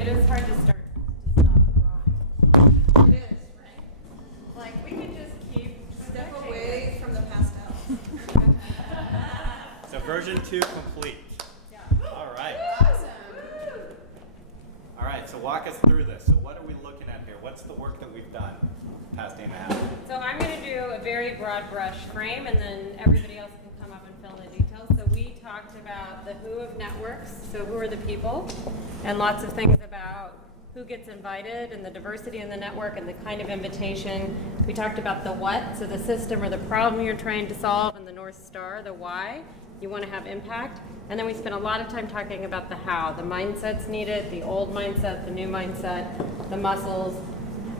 It is hard to start to stop drawing. It is, right? Like, we could just keep Step away from the pastels. So version 2 complete. Yeah. All right. Awesome. All right, so walk us through this. So what are we looking at here? What's the work that we've done past day and a half? So I'm going to do a very broad brush frame, and then everybody else can come up and fill in the details. So we talked about the who of networks, so who are the people, and lots of things about who gets invited and the diversity in the network and the kind of invitation. We talked about the what, so the system or the problem you're trying to solve, and the North Star, the why. You want to have impact. And then we spent a lot of time talking about the how, the mindsets needed, the old mindset, the new mindset, the muscles,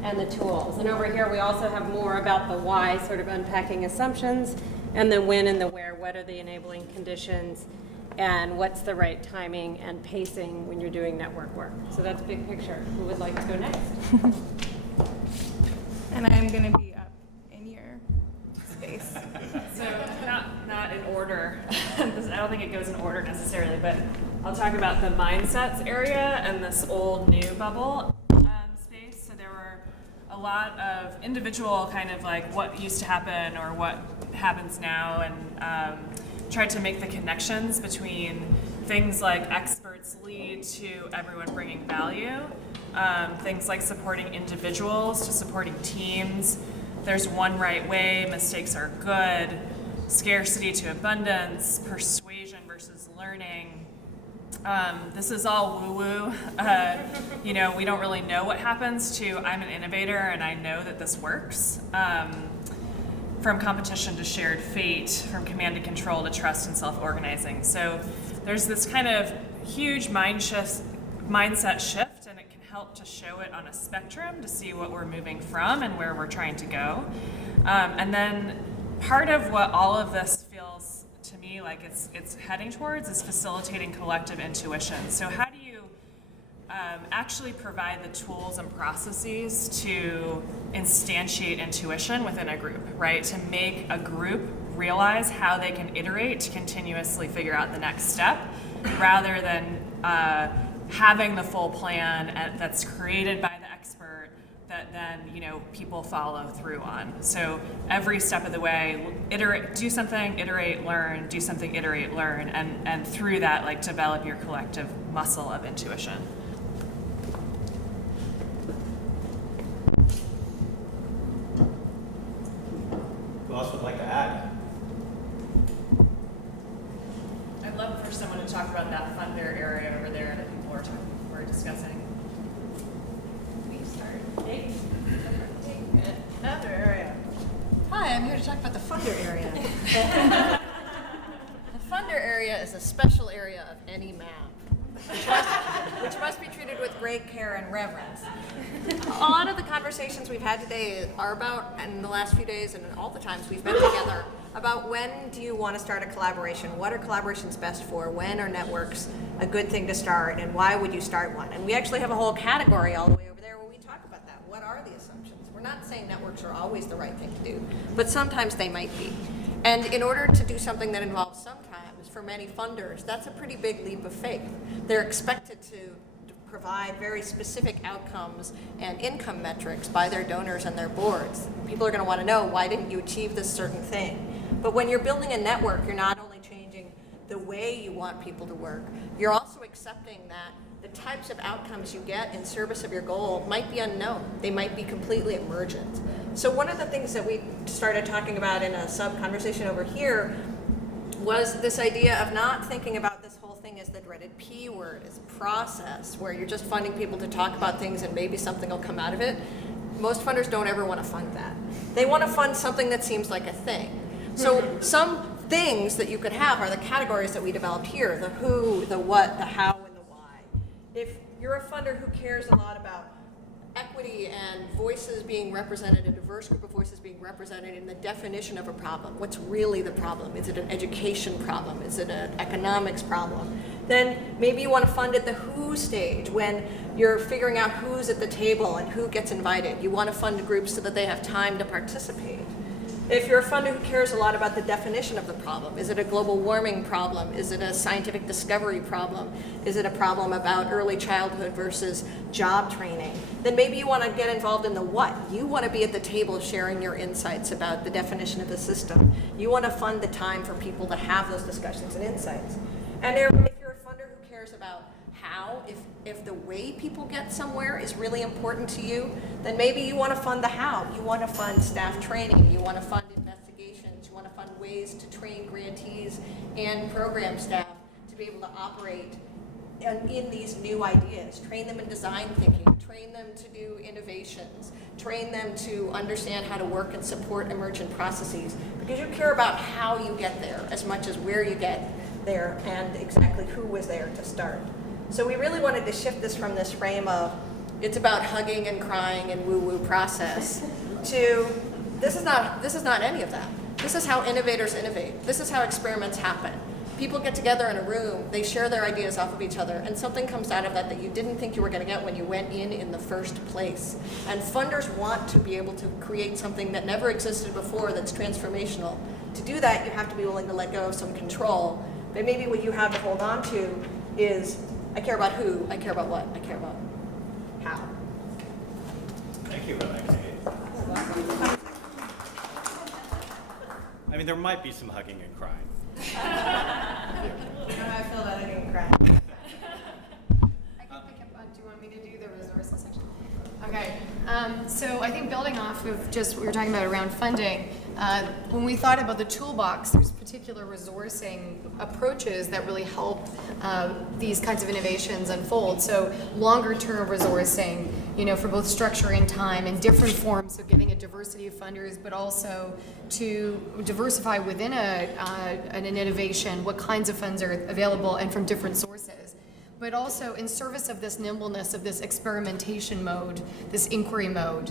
and the tools. And over here we also have more about the why, sort of unpacking assumptions, and the when and the where. What are the enabling conditions, and what's the right timing and pacing when you're doing network work. So that's big picture. Who would like to go next? And I'm going to be up in your space. So not in order. I don't think it goes in order necessarily, but I'll talk about the mindsets area and this old new bubble space. So there were a lot of individual kind of like what used to happen or what happens now, and tried to make the connections between things like experts lead to everyone bringing value, things like supporting individuals to supporting teams. There's one right way, mistakes are good, scarcity to abundance, persuasion versus learning. This is all woo-woo. You know, we don't really know what happens to I'm an innovator and I know that this works. From competition to shared fate, from command and control to trust and self-organizing. So there's this kind of huge mindset shift, and it can help to show it on a spectrum to see what we're moving from and where we're trying to go. And then part of what all of this feels to me like it's heading towards is facilitating collective intuition. So how do you actually provide the tools and processes to instantiate intuition within a group, right? To make a group realize how they can iterate to continuously figure out the next step, rather than having the full plan that's created by the expert that then, you know, people follow through on. So every step of the way, iterate, do something, iterate, learn, do something, iterate, learn, and through that, like, develop your collective muscle of intuition. Who else would like to add? I'd love for someone to talk about that funder area over there that people were discussing. We start. Kate? Another area. Hi, I'm here to talk about the funder area. The funder area is a special area of any map, which must be treated with great care and reverence. A lot of the conversations we've had today are about, in the last few days and all the times we've been together, about when do you want to start a collaboration? What are collaborations best for? When are networks a good thing to start? And why would you start one? And we actually have a whole category all the way over there where we talk about that. What are the assumptions? We're not saying networks are always the right thing to do, but sometimes they might be. And in order to do something that involves sometimes, for many funders, that's a pretty big leap of faith. They're expected to provide very specific outcomes and income metrics by their donors and their boards. People are going to want to know, why didn't you achieve this certain thing? But when you're building a network, you're not only changing the way you want people to work, you're also accepting that the types of outcomes you get in service of your goal might be unknown. They might be completely emergent. So one of the things that we started talking about in a sub-conversation over here was this idea of not thinking about this whole thing as the dreaded P word, as process, where you're just funding people to talk about things and maybe something will come out of it. Most funders don't ever want to fund that. They want to fund something that seems like a thing. So some things that you could have are the categories that we developed here, the who, the what, the how, and the why. If you're a funder who cares a lot about equity and voices being represented, a diverse group of voices being represented in the definition of a problem, what's really the problem? Is it an education problem? Is it an economics problem? Then maybe you want to fund at the who stage, when you're figuring out who's at the table and who gets invited. You want to fund groups so that they have time to participate. If you're a funder who cares a lot about the definition of the problem, is it a global warming problem? Is it a scientific discovery problem? Is it a problem about early childhood versus job training? Then maybe you want to get involved in the what. You want to be at the table sharing your insights about the definition of the system. You want to fund the time for people to have those discussions and insights. And if you're a funder who cares about how, if the way people get somewhere is really important to you, then maybe you want to fund the how. You want to fund staff training. You want to fund investigations. You want to fund ways to train grantees and program staff to be able to operate in these new ideas. Train them in design thinking. Train them to do innovations. Train them to understand how to work and support emergent processes. Because you care about how you get there as much as where you get there and exactly who was there to start. So we really wanted to shift this from this frame of it's about hugging and crying and woo-woo process to this is not any of that. This is how innovators innovate. This is how experiments happen. People get together in a room, they share their ideas off of each other, and something comes out of that that you didn't think you were going to get when you went in the first place. And funders want to be able to create something that never existed before that's transformational. To do that, you have to be willing to let go of some control. But maybe what you have to hold on to is I care about who, I care about what, I care about how. Thank you for that, Kate. I mean, there might be some hugging and crying. I feel that I didn't cry. I can pick up on, do you want me to do the resources section? Okay, so I think building off of just what we were talking about around funding, when we thought about the toolbox, there's particular resourcing approaches that really help these kinds of innovations unfold. So longer term resourcing, for both structure and time and different forms of giving a diversity of funders, but also to diversify within an innovation, what kinds of funds are available and from different sources. But also in service of this nimbleness, of this experimentation mode, this inquiry mode.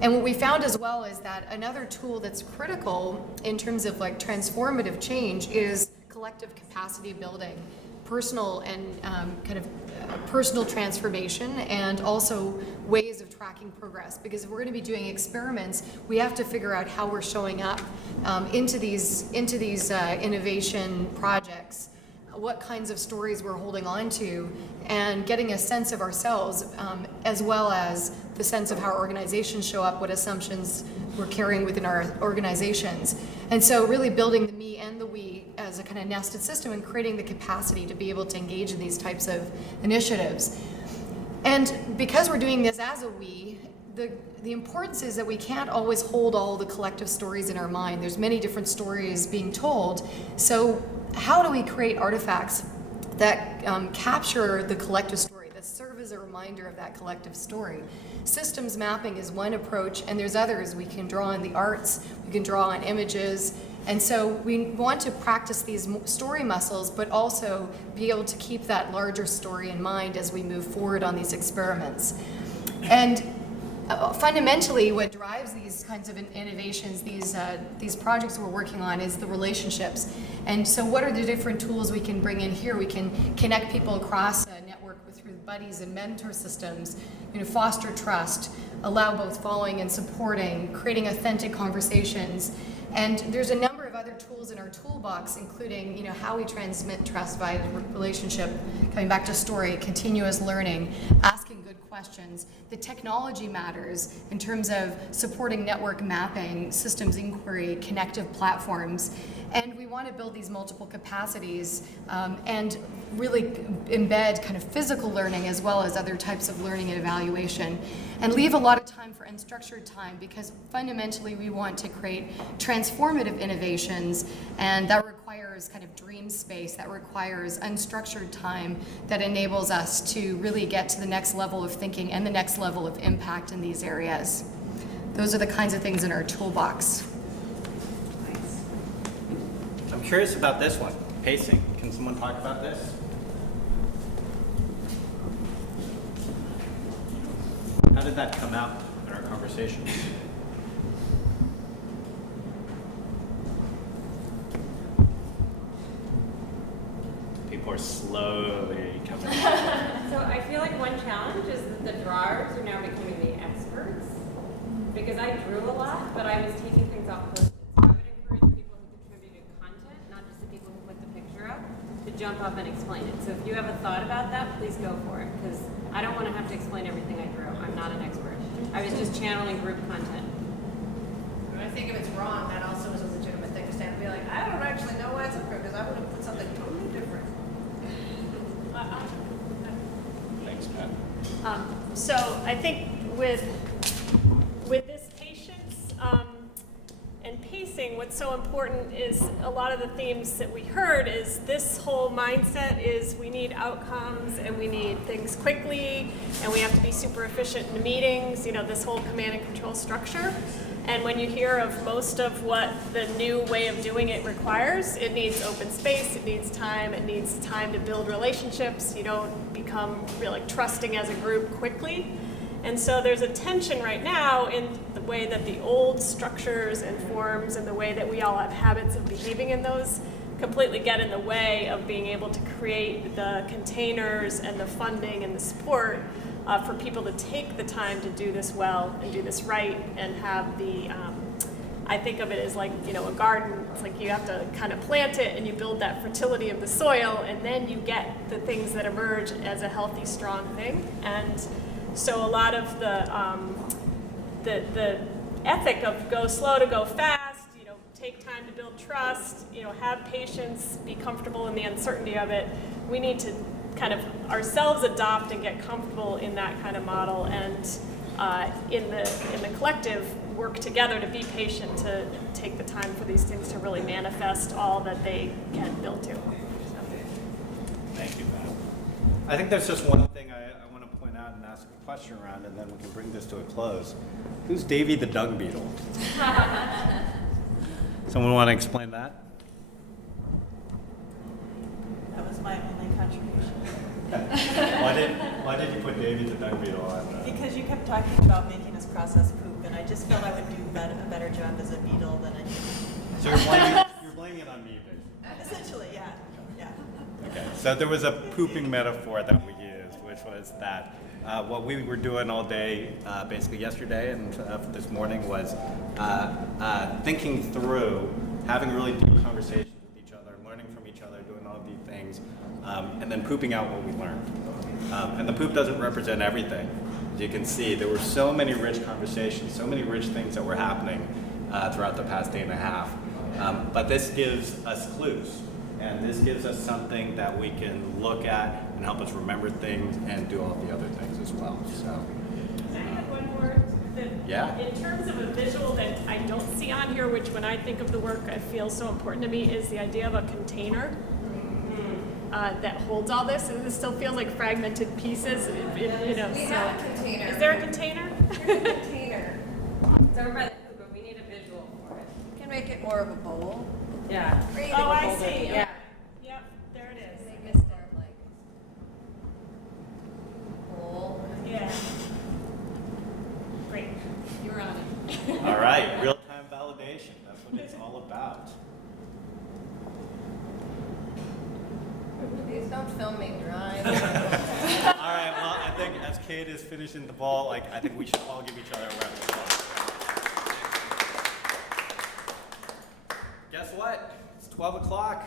And what we found as well is that another tool that's critical in terms of like transformative change is collective capacity building, personal and kind of personal transformation, and also ways of tracking progress. Because if we're going to be doing experiments, we have to figure out how we're showing up into these innovation projects, what kinds of stories we're holding on to, and getting a sense of ourselves, as well as the sense of how our organizations show up, what assumptions we're carrying within our organizations. And so really building the me and the we as a kind of nested system and creating the capacity to be able to engage in these types of initiatives. And because we're doing this as a we, the importance is that we can't always hold all the collective stories in our mind. There's many different stories being told. So how do we create artifacts that capture the collective story, that serve as a reminder of that collective story? Systems mapping is one approach, and there's others. We can draw on the arts, we can draw on images, and so we want to practice these story muscles, but also be able to keep that larger story in mind as we move forward on these experiments. And fundamentally, what drives these kinds of innovations, these projects we're working on, is the relationships. And so what are the different tools we can bring in here? We can connect people across a network through buddies and mentor systems, foster trust, allow both following and supporting, creating authentic conversations. And there's a number of other tools in our toolbox, including how we transmit trust via relationship, coming back to story, continuous learning, asking good questions. The technology matters in terms of supporting network mapping, systems inquiry, connective platforms. And we want to build these multiple capacities and really embed kind of physical learning as well as other types of learning and evaluation. And leave a lot of time for unstructured time, because fundamentally we want to create transformative innovations, and that requires kind of dream space, that requires unstructured time that enables us to really get to the next level of thinking and the next level of impact in these areas. Those are the kinds of things in our toolbox. I'm curious about this one, pacing. Can someone talk about this? How did that come out in our conversations? People are slowly coming in. So I feel like one challenge is that the drawers are now becoming the experts, because I drew a lot, but I was taking things off Post-its. jump up and explain it. So if you have a thought about that, please go for it, because I don't want to have to explain everything I drew. I'm not an expert. I was just channeling group content. When I think if it's wrong, that also is a legitimate thing to stand and be like, I don't actually know why it's up here because I would have put something totally different. Thanks, Pat. So I think with this patience and pacing, what's so important is a lot of the themes that we heard is this whole mindset is we need outcomes and we need things quickly and we have to be super efficient in meetings, you know, this whole command and control structure. And when you hear of most of what the new way of doing it requires, it needs open space, it needs time to build relationships. You don't become really trusting as a group quickly. And so there's a tension right now in the way that the old structures and forms and the way that we all have habits of behaving in those completely get in the way of being able to create the containers and the funding and the support for people to take the time to do this well and do this right and have the, I think of it as like, you know, a garden. It's like you have to kind of plant it and you build that fertility of the soil and then you get the things that emerge as a healthy, strong thing. And so a lot of the ethic of go slow to go fast, you know, take time to build trust, you know, have patience, be comfortable in the uncertainty of it. We need to kind of ourselves adopt and get comfortable in that kind of model, and in the collective work together to be patient, to take the time for these things to really manifest all that they can build to. Thank you, Pat. I think there's just one thing I want to point out and ask a question around, and then we can bring this to a close. Who's Davy the dung beetle? Someone want to explain that? That was my only contribution. Why did you put Davy the dung beetle on? Because you kept talking about making us process poop, and I just felt I would do a better job as a beetle than I did. So you're blaming it on me, basically. Essentially, yeah. Okay, so there was a pooping metaphor that we used, which was that what we were doing all day, basically yesterday and this morning, was thinking through, having really deep conversations with each other, learning from each other, doing all of these things, and then pooping out what we learned. And the poop doesn't represent everything. As you can see, there were so many rich conversations, so many rich things that were happening throughout the past day and a half. But this gives us clues. And this gives us something that we can look at and help us remember things and do all the other things as well. So, Can I add one more? Yeah. In terms of a visual that I don't see on here, which when I think of the work I feel so important to me, is the idea of a container that holds all this. And this still feels like fragmented pieces. You know, We so have a container. is there a container? Here's a container. It's over by the hoop, but we need a visual for it. You can make it more of a bowl. Yeah. Breathing Oh, I bowl. see. Yeah. Yep, there it is. Make it more like bowl. Yeah. Great. You're on it. all right, real-time validation. That's what it's all about. Please don't film me drive. All right, well, I think as Kate is finishing the ball, I think we should all give each other a round of applause. Guess what? It's 12 o'clock.